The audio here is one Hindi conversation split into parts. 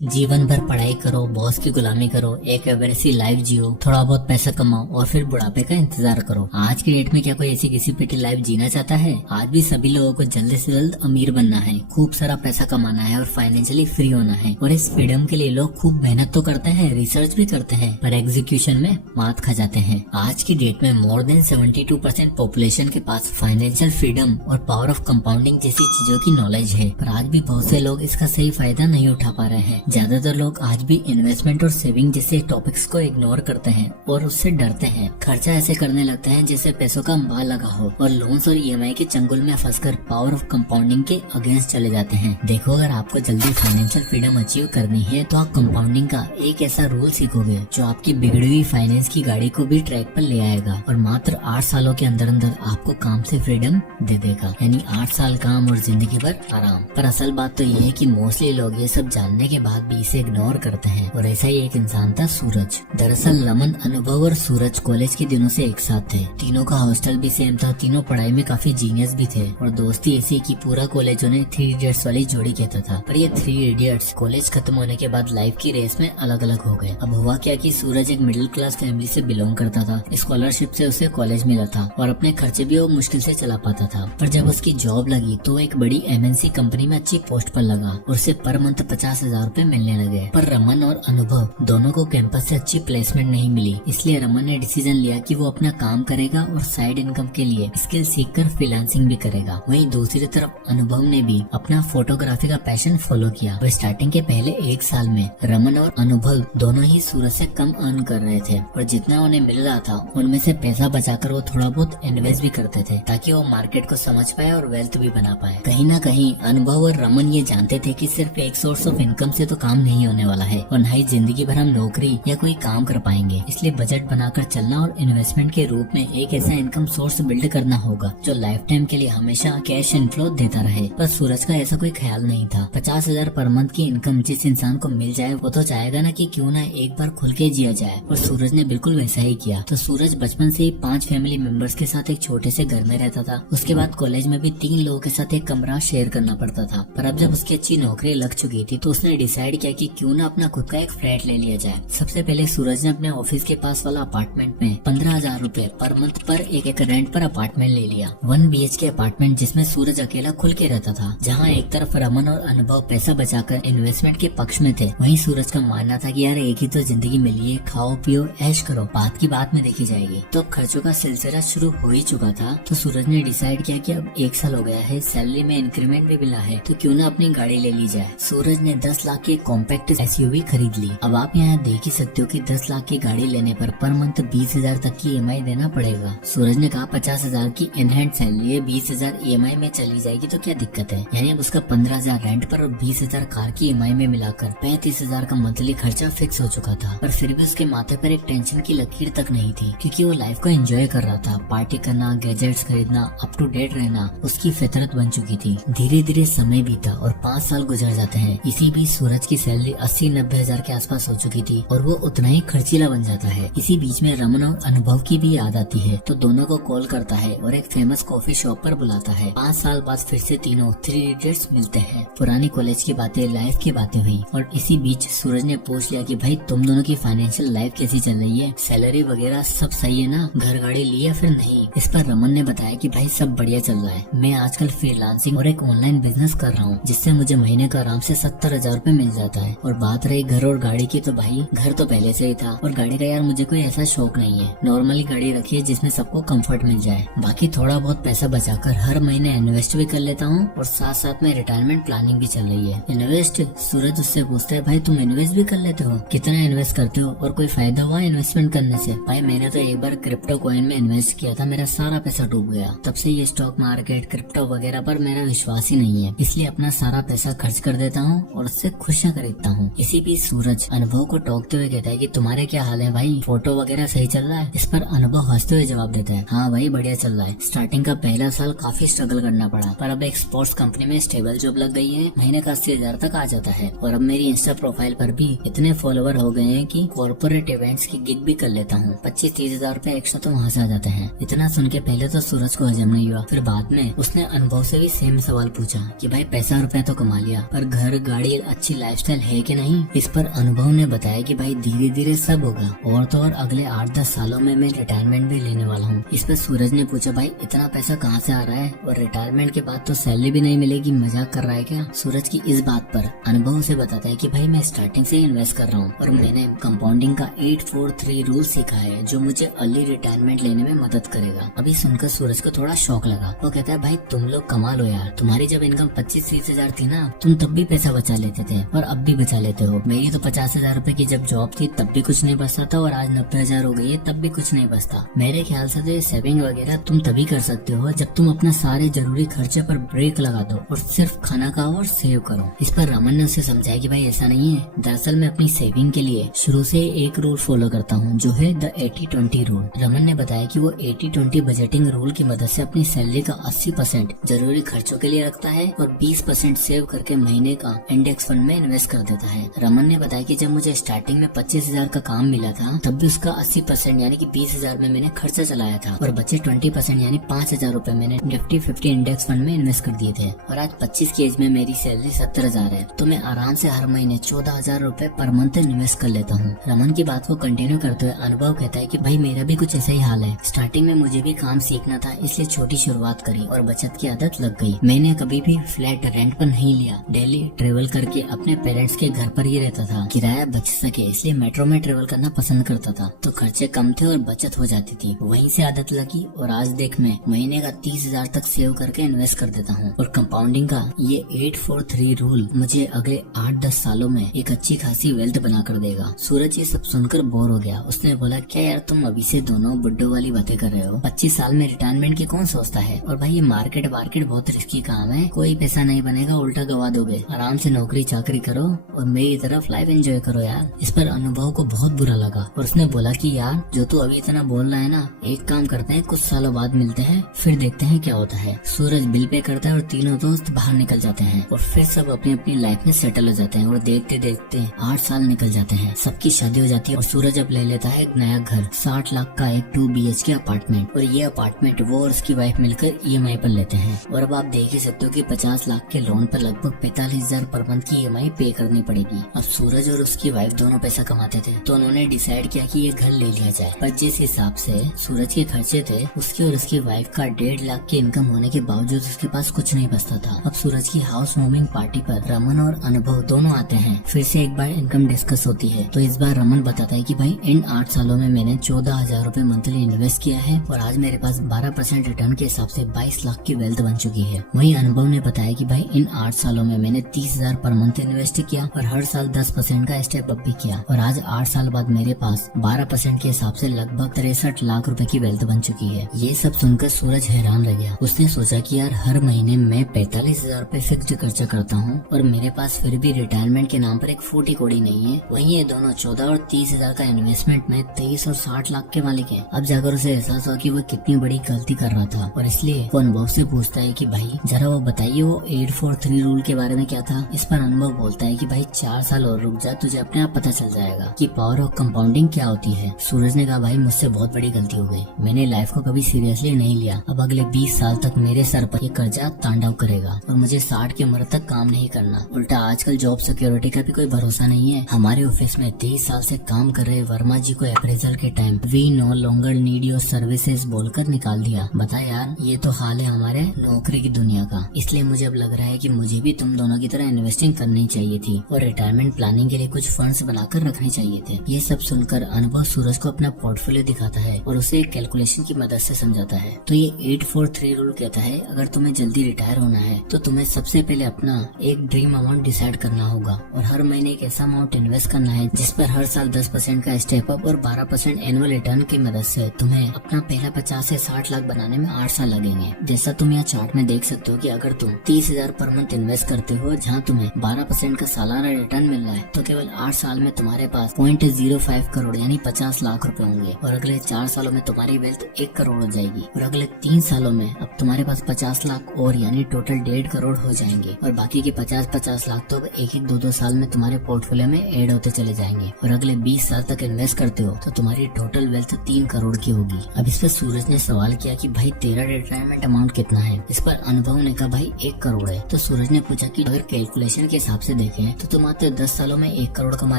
जीवन भर पढ़ाई करो, बॉस की गुलामी करो, एक एवरेज लाइफ जियो, थोड़ा बहुत पैसा कमाओ और फिर बुढ़ापे का इंतजार करो। आज के डेट में क्या कोई ऐसी किसी पिटी लाइफ जीना चाहता है? आज भी सभी लोगों को जल्द से जल्द अमीर बनना है, खूब सारा पैसा कमाना है और फाइनेंशियली फ्री होना है। और इस फ्रीडम के लिए लोग खूब मेहनत तो करते हैं, रिसर्च भी करते हैं, पर एग्जीक्यूशन में मात खा जाते हैं। आज की डेट में मोर देन 72% पॉपुलेशन के पास फाइनेंशियल फ्रीडम और पावर ऑफ कंपाउंडिंग जैसी चीजों की नॉलेज है, पर आज भी बहुत से लोग इसका सही फायदा नहीं उठा पा रहे हैं। ज्यादातर लोग आज भी इन्वेस्टमेंट और सेविंग जैसे टॉपिक्स को इग्नोर करते हैं और उससे डरते हैं। खर्चा ऐसे करने लगते हैं जैसे पैसों का अंबार लगा हो और लोन्स और ईएमआई के चंगुल में फंसकर पावर ऑफ कंपाउंडिंग के अगेंस्ट चले जाते हैं। देखो, अगर आपको जल्दी फाइनेंशियल फ्रीडम अचीव करनी है तो आप कंपाउंडिंग का एक ऐसा रूल सीखोगे जो आपकी बिगड़ी हुई फाइनेंस की गाड़ी को भी ट्रैक पर ले आएगा और मात्र 8 सालों के अंदर अंदर आपको काम से फ्रीडम दे देगा। यानी 8 साल काम और जिंदगी भर आराम। पर असल बात तो ये है कि मोस्टली लोग ये सब जानने के बाद भी इसे इग्नोर करते हैं। और ऐसा ही एक इंसान था, सूरज। दरअसल रमन, अनुभव और सूरज कॉलेज के दिनों से एक साथ थे। तीनों का हॉस्टल भी सेम था, तीनों पढ़ाई में काफी जीनियस भी थे और दोस्ती ऐसी कि पूरा कॉलेज उन्हें 3 इडियट्स वाली जोड़ी कहता था। पर ये 3 इडियट्स कॉलेज खत्म होने के बाद लाइफ की रेस में अलग अलग हो गए। अब हुआ क्या कि सूरज एक मिडिल क्लास फैमिली से बिलोंग करता था। स्कॉलरशिप से उसे कॉलेज मिला था और अपने खर्चे भी वो मुश्किल से चला पाता था। पर जब उसकी जॉब लगी तो वो एक बड़ी एमएनसी कंपनी में अच्छी पोस्ट पर लगा और उसे पर मंथ 50,000 रूपए मिलने लगे। पर रमन और अनुभव दोनों को कैंपस से अच्छी प्लेसमेंट नहीं मिली, इसलिए रमन ने डिसीजन लिया कि वो अपना काम करेगा और साइड इनकम के लिए स्किल सीखकर फ्रीलांसिंग भी करेगा। वहीं दूसरी तरफ अनुभव ने भी अपना फोटोग्राफी का पैशन फॉलो किया। वह स्टार्टिंग के पहले 1 साल में रमन और अनुभव दोनों ही सूरज से कम अर्न कर रहे थे और जितना उन्हें मिल रहा था उनमें से पैसा बचाकर वो थोड़ा बहुत इन्वेस्ट भी करते थे ताकि वो मार्केट को समझ पाए और वेल्थ भी बना पाए। कहीं ना कहीं अनुभव और रमन ये जानते थे कि सिर्फ एक सोर्स ऑफ इनकम से तो काम नहीं होने वाला है और न ही जिंदगी भर हम नौकरी या कोई काम कर पाएंगे। इसलिए बजट बनाकर चलना और इन्वेस्टमेंट के रूप में एक ऐसा इनकम सोर्स बिल्ड करना होगा जो लाइफ टाइम के लिए हमेशा कैश इनफ्लो देता रहे। पर सूरज का ऐसा कोई ख्याल नहीं था। 50,000 पर मंथ की इनकम जिस इंसान को मिल जाए वो तो चाहेगा ना कि क्यों ना एक बार खुल के जिया जाए, और सूरज ने बिल्कुल वैसा ही किया। तो सूरज बचपन से ही 5 फैमिली मेंबर्स के साथ एक छोटे से घर में रहता था। उसके बाद कॉलेज में भी 3 लोगों के साथ एक कमरा शेयर करना पड़ता था। पर अब जब उसकी अच्छी नौकरी लग चुकी थी तो उसने डिसाइड किया कि क्यों ना अपना खुद का एक फ्लैट ले लिया जाए। सबसे पहले सूरज ने अपने ऑफिस के पास वाला अपार्टमेंट में 15,000 रूपए पर मंथ पर एक रेंट पर अपार्टमेंट ले लिया। 1 BHK अपार्टमेंट जिसमें सूरज अकेला खुल के रहता था। जहाँ एक तरफ रमन और अनुभव पैसा बचाकर इन्वेस्टमेंट के पक्ष में थे, वहीं सूरज का मानना था कि यार एक ही तो जिंदगी मिली है, खाओ पियो ऐश करो, बात की बात में देखी जाएगी। तो खर्चों का सिलसिला शुरू हो ही चुका था। तो सूरज ने डिसाइड किया कि अब 1 साल हो गया है, सैलरी में इंक्रीमेंट भी मिला है, तो क्यों ना अपनी गाड़ी ले ली जाए। सूरज ने 10 लाख की कॉम्पैक्ट SUV खरीद ली। अब आप यहाँ देख ही सकते हो कि 10 लाख की गाड़ी लेने पर मंथ 20,000 तक की EMI देना पड़ेगा। सूरज ने कहा 50,000 की इन हैंड सैलरी है, 20,000 EMI में चली जाएगी तो क्या दिक्कत है। यानी अब उसका 15,000 रेंट पर और 20,000 कार की EMI में मिलाकर 35,000 का मंथली खर्चा फिक्स हो चुका था। पर फिर भी उसके माथे पर एक टेंशन की लकीर तक नहीं थी, क्योंकि वो लाइफ को एंजॉय कर रहा था। पार्टी करना, गैजेट्स खरीदना, अप टू डेट रहना उसकी फितरत बन चुकी थी। धीरे धीरे समय बीता और 5 साल गुजर जाते हैं। इसी बीच सूरज की सैलरी 80-90 हजार के आसपास हो चुकी थी और वो उतना ही खर्चीला बन जाता है। इसी बीच में रमन और अनुभव की भी याद आती है, तो दोनों को कॉल करता है और एक फेमस कॉफी शॉप पर बुलाता है। 5 साल बाद फिर से तीनों 3 इडियट्स मिलते हैं। पुरानी कॉलेज की बातें, लाइफ की बातें हुई और इसी बीच सूरज ने पूछ लिया कि भाई तुम दोनों की फाइनेंशियल लाइफ कैसी चल रही है, सैलरी वगैरह सब सही है ना, घर गाड़ी ली या फिर नहीं। इस पर रमन ने बताया कि भाई सब बढ़िया चल रहा है, मैं आजकल फ्रीलांसिंग और एक ऑनलाइन बिजनेस कर रहा हूँ जिससे मुझे महीने का आराम से 70,000 रूपए मिल जाता है। और बात रही घर और गाड़ी की, तो भाई घर तो पहले से ही था और गाड़ी का यार मुझे कोई ऐसा शौक नहीं है। नॉर्मली गाड़ी रखी है जिसमें सबको कंफर्ट मिल जाए। बाकी थोड़ा बहुत पैसा बचाकर हर महीने इन्वेस्ट भी कर लेता हूँ और साथ साथ में रिटायरमेंट प्लानिंग भी चल रही है। इन्वेस्ट? सूरज उससे पूछता है भाई तुम इन्वेस्ट भी कर लेते हो, कितना इन्वेस्ट करते हो और कोई फायदा हुआ इन्वेस्टमेंट करने से? भाई मैंने तो एक बार क्रिप्टो कॉइन में इन्वेस्ट किया था, मेरा सारा पैसा डूब गया। तब से ये स्टॉक मार्केट, क्रिप्टो वगैरह पर मेरा विश्वास ही नहीं है, इसलिए अपना सारा पैसा खर्च कर देता हूँ और उससे खुशियाँ खरीदता हूँ। इसी बीच सूरज अनुभव को टोकते हुए कहता है कि तुम्हारे क्या हाल है भाई, फोटो वगैरह सही चल रहा है? इस पर अनुभव हंसते हुए जवाब देता है, हाँ भाई बढ़िया चल रहा है। स्टार्टिंग का पहला साल काफी स्ट्रगल करना पड़ा, पर अब एक स्पोर्ट्स कंपनी में स्टेबल जॉब लग गई है, महीने का 80,000 तक आ जाता है। और अब मेरी इंस्टा प्रोफाइल पर भी इतने फॉलोवर हो गए हैं कि कॉर्पोरेट इवेंट्स की गिग भी कर लेता हूँ। 25-30 हजार रूपए एक्स्ट्रा तो वहाँ से आ जाते हैं। इतना सुन के पहले तो सूरज को हजम नहीं हुआ, फिर बाद में उसने अनुभव से भी सेम सवाल पूछा कि भाई पैसा रुपया तो कमा लिया, पर घर गाड़ी अच्छी लाइफ लाइफस्टाइल है कि नहीं। इस पर अनुभव ने बताया कि भाई धीरे धीरे सब होगा, और तो और अगले 8-10 सालों में मैं रिटायरमेंट भी लेने वाला हूँ। इस पर सूरज ने पूछा भाई इतना पैसा कहाँ से आ रहा है, और रिटायरमेंट के बाद तो सैलरी भी नहीं मिलेगी, मजाक कर रहा है क्या। सूरज की इस बात पर अनुभव उसे बताता है कि भाई मैं स्टार्टिंग से इन्वेस्ट कर रहा हूँ और मैंने कंपाउंडिंग का 8-4-3 रूल सीखा है जो मुझे अर्ली रिटायरमेंट लेने में मदद करेगा। अभी सुनकर सूरज को थोड़ा शौक लगा। वो कहता है भाई तुम लोग कमाल हो यार, तुम्हारी जब इनकम 25-30 हजार थी ना, तुम तब भी पैसा बचा लेते थे और अब भी बचा लेते हो। मेरी तो 50,000 रूपए की जब जॉब थी तब भी कुछ नहीं बचता था, और आज 90,000 हो गई है तब भी कुछ नहीं बचता। मेरे ख्याल से तो ये सेविंग वगैरह तुम तभी कर सकते हो जब तुम अपना सारे जरूरी खर्चे पर ब्रेक लगा दो और सिर्फ खाना खाओ और सेव करो। इस पर रमन ने उसे समझाया कि भाई ऐसा नहीं है, दरअसल मैं अपनी सेविंग के लिए शुरू से एक रूल फॉलो करता हूँ जो है द 80-20 रूल। रमन ने बताया कि वो 80-20 बजटिंग रूल की मदद से अपनी सैलरी का 80% जरूरी खर्चों के लिए रखता है और 20% सेव करके महीने का इंडेक्स फंड में इन्वेस्ट कर देता है। रमन ने बताया कि जब मुझे स्टार्टिंग में 25,000 का काम मिला था तब भी उसका 80% यानी कि 20,000 में मैंने खर्चा चलाया था, और बचे 20% यानी 5,000 रूपए मैंने निफ्टी 50 इंडेक्स फंड में इन्वेस्ट कर दिए थे। और आज 25 की एज में मेरी सैलरी 70,000 है, तो मैं आराम से हर महीने 14,000 रूपए पर मंथ इन्वेस्ट कर लेता हूँ। रमन की बात को कंटिन्यू करते हुए अनुभव कहता है कि भाई मेरा भी कुछ ऐसा ही हाल है। स्टार्टिंग में मुझे भी काम सीखना था, इसलिए छोटी शुरुआत करी और बचत की आदत लग गई। मैंने कभी भी फ्लैट रेंट पर नहीं लिया, डेली ट्रेवल करके अपने पेरेंट्स के घर पर ही रहता था। किराया बच सके इसलिए मेट्रो में ट्रेवल करना पसंद करता था, तो खर्चे कम थे और बचत हो जाती थी। वहीं से आदत लगी और आज देख मैं महीने का 30,000 तक सेव करके इन्वेस्ट कर देता हूँ। और कंपाउंडिंग का ये 8-4-3 रूल मुझे अगले 8-10 सालों में एक अच्छी खासी वेल्थ बना कर देगा। सूरज ये सब सुनकर बोर हो गया। उसने बोला क्या यार तुम अभी से दोनों बुड्ढों वाली बातें कर रहे हो, 25 साल में रिटायरमेंट की कौन सोचता है। और भाई ये मार्केट बहुत रिस्की काम है, कोई पैसा नहीं बनेगा, उल्टा गवा दोगे। आराम से नौकरी चाकरी करो और मेरी तरफ लाइफ एंजॉय करो यार। इस पर अनुभव को बहुत बुरा लगा और उसने बोला कि यार जो तू अभी इतना बोल रहा है ना, एक काम करते हैं कुछ सालों बाद मिलते हैं, फिर देखते हैं क्या होता है। सूरज बिल पे करता है और तीनों दोस्त बाहर निकल जाते हैं और फिर सब अपनी अपनी लाइफ में सेटल हो जाते हैं। और देखते देखते 8 साल निकल जाते हैं, सबकी शादी हो जाती है और सूरज अब ले लेता है एक नया घर, 60 लाख का एक 2 BHK अपार्टमेंट। और ये अपार्टमेंट वो और उसकी वाइफ मिलकर EMI पर लेते हैं। और अब आप देख ही सकते हो कि 50 लाख के लोन पर लगभग 45,000 पर मंथ की EMI पे करनी पड़ेगी। अब सूरज और उसकी वाइफ दोनों पैसा कमाते थे, तो उन्होंने डिसाइड किया कि ये घर ले लिया जाए। पर जिस हिसाब से सूरज के खर्चे थे, उसकी और उसकी वाइफ का 1.5 लाख की इनकम होने के बावजूद उसके पास कुछ नहीं बचता था। अब सूरज की हाउस वार्मिंग पार्टी पर रमन और अनुभव दोनों आते हैं। फिर से एक बार इनकम डिस्कस होती है, तो इस बार रमन बताता है कि भाई इन 8 सालों में मैंने 14,000 रूपए मंथली इन्वेस्ट किया है और आज मेरे पास 12% रिटर्न के हिसाब से 22 लाख की वेल्थ बन चुकी है। वहीं अनुभव ने बताया कि भाई इन 8 सालों में मैंने 30,000 पर मंथ इन्वेस्ट किया और हर साल 10% का स्टेप अप भी किया, और आज 8 साल बाद मेरे पास 12% के हिसाब से लगभग 63 लाख रुपए की वेल्थ बन चुकी है। ये सब सुनकर सूरज हैरान रह गया। उसने सोचा कि यार हर महीने मैं 45,000 रूपए फिक्स्ड खर्चा करता हूँ और मेरे पास फिर भी रिटायरमेंट के नाम पर एक फूटी कौड़ी नहीं है। वहीं ये दोनों 14 और 30,000 का इन्वेस्टमेंट में 23 और 60 लाख के मालिक है। अब जाकर उसे एहसास हुआ कि वो कितनी बड़ी गलती कर रहा था, और इसलिए वो अनुभव से पूछता है कि भाई जरा वो बताइए वो 8-4-3 रूल के बारे में क्या था। इस पर अनुभव बोलता है कि भाई 4 साल और रुक जा, तुझे अपने आप पता चल जाएगा कि पावर ऑफ कंपाउंडिंग क्या होती है। सूरज ने कहा भाई मुझसे बहुत बड़ी गलती हो गई, मैंने लाइफ को कभी सीरियसली नहीं लिया। अब अगले 20 साल तक मेरे सर पर ये कर्जा तांडव करेगा और मुझे 60 की उम्र तक काम नहीं करना। उल्टा आजकल जॉब सिक्योरिटी का भी कोई भरोसा नहीं है। हमारे ऑफिस में 30 साल से काम कर रहे वर्मा जी को अप्रेजल के time we no longer need your services बोलकर निकाल दिया। बता यार ये तो हाल है हमारे नौकरी की दुनिया का। इसलिए मुझे अब लग रहा है कि मुझे भी तुम दोनों की तरह इन्वेस्टिंग करनी चाहिए थी और रिटायरमेंट प्लानिंग के लिए कुछ फंड्स बनाकर रखने चाहिए थे। ये सब सुनकर अनुभव सूरज को अपना पोर्टफोलियो दिखाता है और उसे एक कैलकुलेशन की मदद से समझाता है। तो ये 8-4-3 रूल कहता है अगर तुम्हें जल्दी रिटायर होना है तो तुम्हें सबसे पहले अपना एक ड्रीम अमाउंट डिसाइड करना होगा और हर महीने एक ऐसा अमाउंट इन्वेस्ट करना है जिस पर हर साल 10% का स्टेप अप और 12% एनुअल रिटर्न की मदद से तुम्हें अपना पहला 50 से 60 लाख बनाने में 8 साल लगेंगे। जैसा तुम यहाँ चार्ट में देख सकते हो कि अगर तुम 30,000 पर मंथ इन्वेस्ट करते हो जहाँ तुम्हें 12% का सालाना रिटर्न मिल रहा है, तो केवल 8 साल में तुम्हारे पास 0.05 करोड़ यानी 50 लाख रुपए होंगे और अगले 4 सालों में तुम्हारी वेल्थ 1 करोड़ हो जाएगी और अगले 3 सालों में अब तुम्हारे पास 50 लाख और यानी टोटल 1.5 करोड़ हो जाएंगे और बाकी के 50-50 लाख तो अब 1-2 साल में तुम्हारे पोर्टफोलियो में ऐड होते चले जाएंगे और अगले 20 साल तक इन्वेस्ट करते हो तो तुम्हारी टोटल वेल्थ 3 करोड़ की होगी। अब इस पर सूरज ने सवाल किया कि भाई तेरा रिटायरमेंट अमाउंट कितना है। इस पर अनुभव ने कहा भाई 1 करोड़ है। तो सूरज ने पूछा कि अगर कैलकुलेशन के हिसाब से देखें तो तुम मात्र 10 सालों में 1 करोड़ कमा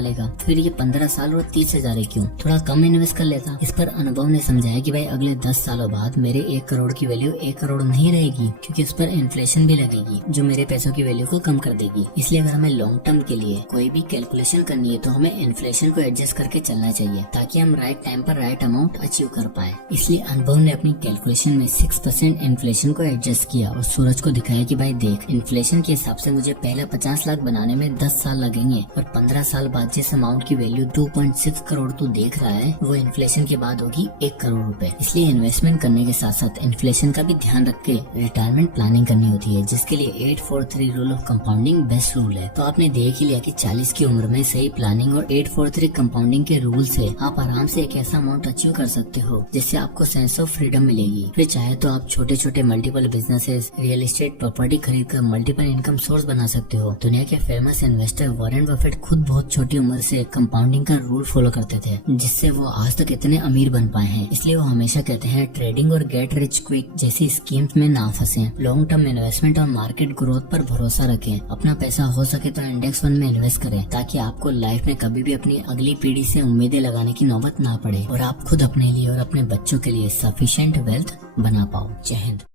लेगा, फिर ये 15 साल और 30,000 क्यों, थोड़ा कम इन्वेस्ट कर लेता। इस पर अनुभव ने समझाया कि भाई अगले 10 सालों बाद मेरे 1 करोड़ की वैल्यू 1 करोड़ नहीं रहेगी, क्योंकि उस पर इन्फ्लेशन भी लगेगी जो मेरे पैसों की वैल्यू को कम कर देगी। इसलिए अगर हमें लॉन्ग टर्म के लिए कोई भी कैलकुलेशन करनी है तो हमें इन्फ्लेशन को एडजस्ट करके चलना चाहिए, ताकि हम राइट टाइम पर राइट अमाउंट अचीव कर पाए। इसलिए अनुभव ने अपनी कैलकुलेशन में 6% इन्फ्लेशन को एडजस्ट किया और सूरज को दिखाया कि भाई देख, इन्फ्लेशन के हिसाब से मुझे पहले 50 लाख बनाने में 10 साल लगेंगे और 15 साल बाद जिस अमाउंट की वैल्यू 2.6 करोड़ तू देख रहा है वो इन्फ्लेशन के बाद होगी 1 करोड़ रुपए। इसलिए इन्वेस्टमेंट करने के साथ साथ इन्फ्लेशन का भी ध्यान रख के रिटायरमेंट प्लानिंग करनी होती है, जिसके लिए 843 rule of compounding best rule है। तो आपने देख ही लिया कि 40 की उम्र में सही प्लानिंग और 843 कंपाउंडिंग के रूल से आप आराम से एक ऐसा अमाउंट अचीव कर सकते हो जिससे आपको सेंस ऑफ फ्रीडम मिलेगी। फिर चाहे तो आप छोटे छोटे multiple businesses, real estate, property खरीद कर मल्टीपल इनकम सोर्स बना सकते हो। दुनिया के फेमस इन्वेस्टर वॉरेन बफेट खुद बहुत छोटी उम्र से कंपाउंडिंग का रूल फॉलो करते थे, जिससे वो आज तक इतने अमीर बन पाए हैं। इसलिए वो हमेशा कहते हैं ट्रेडिंग और गेट रिच क्विक जैसी स्कीम्स में ना फंसे, लॉन्ग टर्म इन्वेस्टमेंट और मार्केट ग्रोथ पर भरोसा रखें। अपना पैसा हो सके तो इंडेक्स फंड में इन्वेस्ट करें, ताकि आपको लाइफ में कभी भी अपनी अगली पीढ़ी से उम्मीदें लगाने की नौबत ना पड़े और आप खुद अपने लिए और अपने बच्चों के लिए सफिशिएंट वेल्थ बना पाओ। जय हिंद।